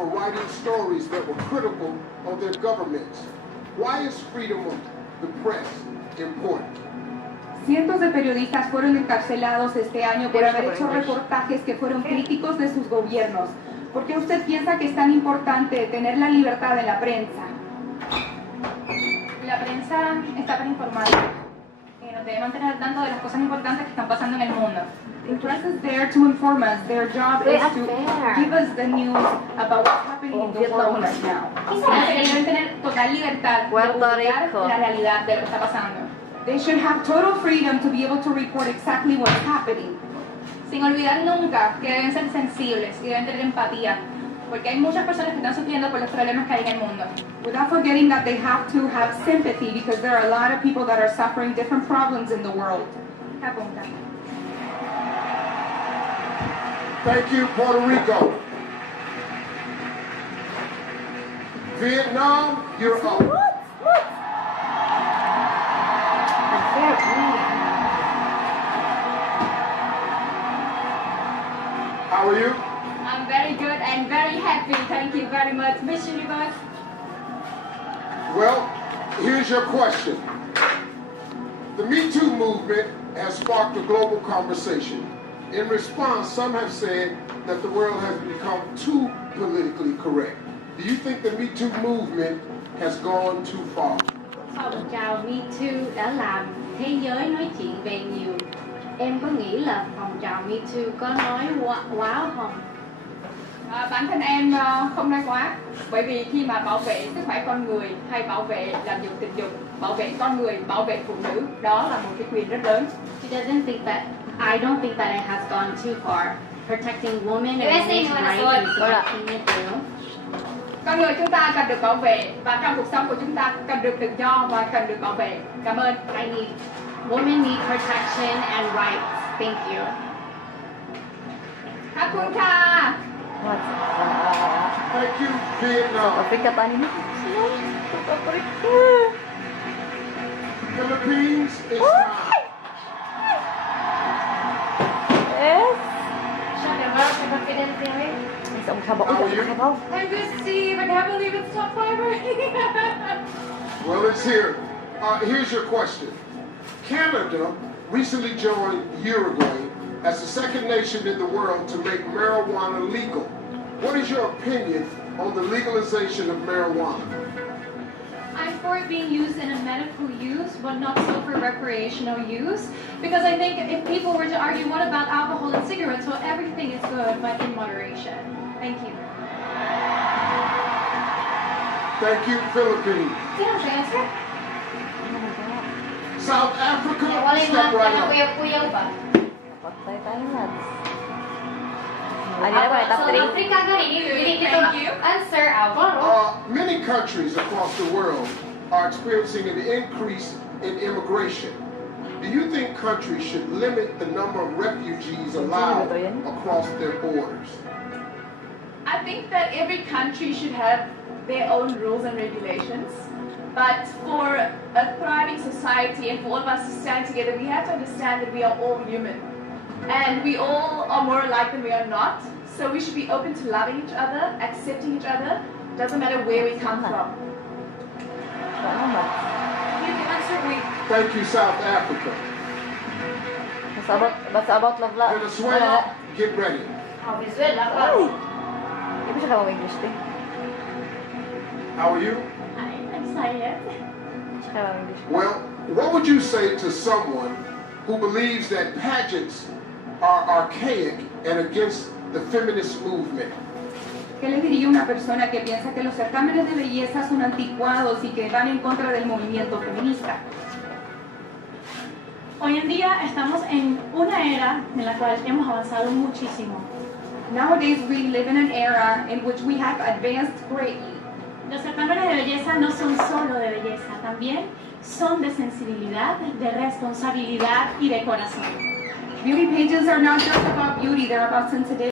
for writing stories that were critical of their governments. Why is freedom of the press important? Cientos de periodistas fueron encarcelados este año por haber hecho reportajes que fueron críticos de sus gobiernos. ¿Por qué usted piensa que es tan importante tener la libertad en la prensa? La prensa está para informar. Nos debe mantener al tanto de las cosas importantes que están pasando en el mundo. The press is there to inform us. Their job is to give us the news about what's happening in the world right now. Deben tener total libertad de publicar la realidad de lo que está pasando. They should have total freedom to be able to report exactly what's happening. Sin olvidar nunca que deben ser sensibles y deben tener empatía, porque hay muchas personas que están sufriendo por los problemas que hay en el mundo. Without forgetting that they have to have sympathy because there are a lot of people that are suffering different problems in the world. Apunta. Thank you, Puerto Rico. Vietnam, you're up. How are you? I'm very good and very happy. Thank you very much, Miss Universe. Well, here's your question. The Me Too movement has sparked a global conversation. In response, some have said that the world has become too politically correct. Do you think the Me Too movement has gone too far? Phong trào Me Too đã làm thế giới nói chuyện về nhiều. Em có nghĩ là phong trào Me Too có nói quá không? Bản thân em không nói quá, bởi vì khi mà bảo vệ sức khỏe con người hay bảo vệ làm dục tình dục, bảo vệ con người, bảo vệ phụ nữ, đó là một cái quyền rất lớn. I don't think that it has gone too far. Protecting women and women's rights is the thing to do. Con người chúng ta cần được bảo vệ và trong cuộc sống của chúng ta cần được tự do và cần được bảo vệ. Cảm ơn. Women need protection and rights. Thank you. ขอบคุณค่ะ Thank you, Vietnam. Afrika tayo na. Philippines, it's time. Yes. Isang kabaw. How are you? I'm good, Steve. I can't believe it's top 5 already. Well, it's here. Here's your question. Canada recently joined Uruguay as the second nation in the world to make marijuana legal. What is your opinion on the legalization of marijuana? I'm for it being used in a medical use, but not so for recreational use. Because I think if people were to argue, what about alcohol and cigarettes? Well, everything is good, but in moderation. Thank you. Thank you, Philippines. Yeah, answer. South Africa, step right up. Patay tayo, lads. Ano na ba? Top 3? Thank you. Answer our. Many countries across the world are experiencing an increase in immigration. Do you think countries should limit the number of refugees allowed across their borders? I think that every country should have their own rules and regulations. But for a thriving society and for all of us to stand together, we have to understand that we are all human. And we all are more alike than we are not. So we should be open to loving each other, accepting each other. Doesn't matter where we come from. You can answer me. Thank you, South Africa. Basta about love lang. Venezuela, get ready. Ay! Hindi mo siya kawang English din. How are you? I'm excited. Siya kawang English. Well, what would you say to someone who believes that pageants are archaic and against the feminist movement? ¿Qué le diría a una persona que piensa que los certámenes de belleza son anticuados y que van en contra del movimiento feminista? Hoy en día estamos en una era en la cual hemos avanzado muchísimo. Nowadays we live in an era in which we have advanced greatly. Los certámenes de belleza no son solo de belleza, también son de sensibilidad, de responsabilidad y de corazón. Beauty pageants are not just about beauty, they're about sensitivity.